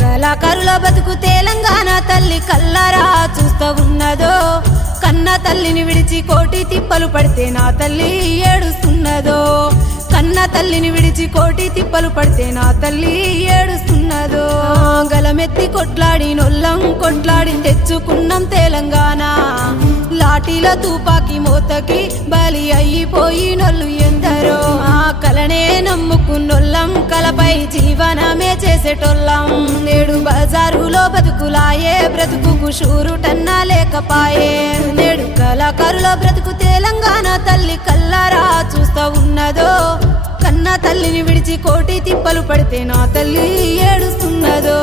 కళాకారుల బతుకు తెలంగాణ తల్లి కల్లారా చూస్తూ ఉన్నదో, కన్న తల్లిని విడిచి కోటి తిప్పలు పడితే నా తల్లి ఏడుస్తున్నదో, కన్న తల్లిని విడిచి కోటి తిప్పలు పడితే నా తల్లి ఏడుస్తున్నదో. గలమెత్తి కొట్లాడి నొల్లం కొట్లాడి తెచ్చుకున్నాం తెలంగాణ, లాఠీల తుపాకి మోతకి బలి అయిపోయి నొల్లు ఎందరో. ఆ కలనే నమ్ముకున్నొల్లం, కలపై జీవనమే చేసేటోళ్ళం. నేడు బజారులో బతుకులాయే, బ్రతుకు షూరుటన్నా లేకపాయే. నేడు కళాకారుల బ్రతుకు తెలంగాణ తల్లి కల్లారా చూస్తూ ఉన్నదో, కన్న తల్లిని విడిచి కోటి తిప్పలు పడితే నా తల్లి ఏడుస్తున్నదో.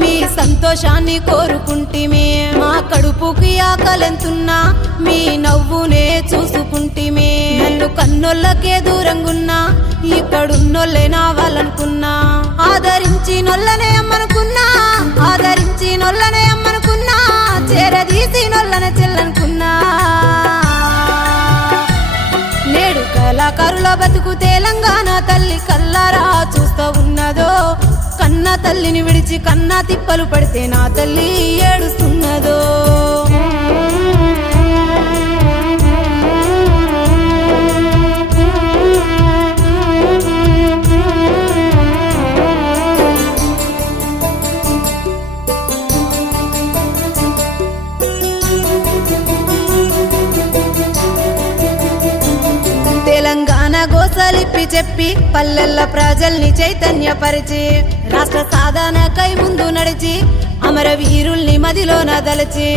మీ సంతోషాన్ని కోరుకుంటిమే, మా కడుపుకి ఆకలెంతున్నా మీ నవ్వునే చూసుకుంటిమే. నన్ను కన్నోళ్ళకే దూరంగున్నా, ఇక్కడున్నోళ్ళే నావాలనుకున్నా. ఆదరించి నొల్లనే అమ్మనుకున్నా, ఆదరించి నొల్లనే అమ్మనుకున్నా, చేరదీసి నొల్లనే చెల్లనుకున్నా. నేడు కళాకారుల బతుకు తెలంగాణ తల్లి కల్లారా చూస్తూ ఉన్నదో, కన్న తల్లిని విడిచి కన్నా తిప్పలు పడితే నా తల్లి ఏడుస్తున్నదో. తెలంగాణ గోసలిప్పి చెప్పి పల్లెల్ల ప్రజల్ని చైతన్యపరిచి, రాష్ట్ర సాధనకై ముందు నడిచి అమరవీరుల్ని మదిలోన దలచి,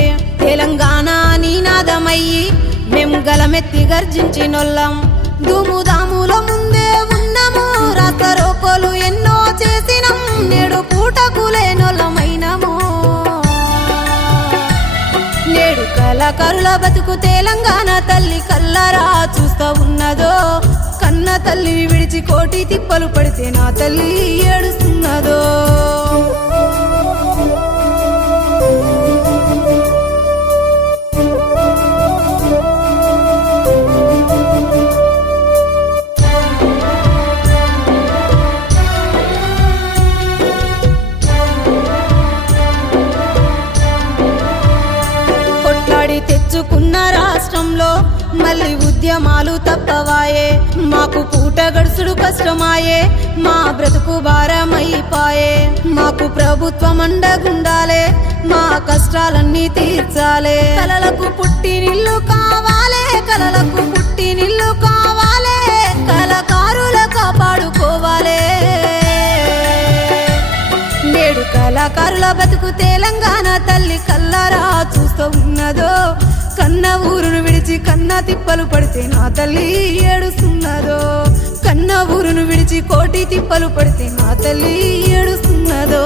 తెలంగాణ నినాదమయ్యి మేం గలమెత్తి గర్జించినొల్లం. దుముదాములో ముందే ఉన్నాము, రాష్ట్ర రోకోలు ఎన్నో చేసినం, నేడు పూటకు లేనొల్లమైనము. నేడు కళాకారుల బతుకు తెలంగాణ తల్లి కల్లారా చూస్తూ ఉన్నదో, కన్న తల్లిని విడిచి కోటి తిప్పలు పడితే నా తల్లి ఏడుస్తున్నదో. తెచ్చుకున్న రాష్ట్రంలో మళ్ళీ ఉద్యమాలు తప్పవాయే, మాకు పూట గడుసుడు కష్టమాయే, మా బ్రతుకు భారమైపాయే. మాకు ప్రభుత్వం అండగుండాలే, మా కష్టాలన్నీ తీర్చాలే. కలలకు పుట్టినిల్లు కావాలే, కలలకు పుట్టినిల్లు కావాలే, కళాకారుల కాపాడుకోవాలే. నేడు కళాకారుల బతుకు తెలంగాణ తల్లి కల్లారా చూస్తూ ఉన్నదో, కన్న ఊరును విడిచి కన్నా తిప్పలు పడితే నా తల్లి ఏడుస్తున్నదో, కన్న ఊరును విడిచి కోటి తిప్పలు పడితే నా తల్లి ఏడుస్తున్నదో.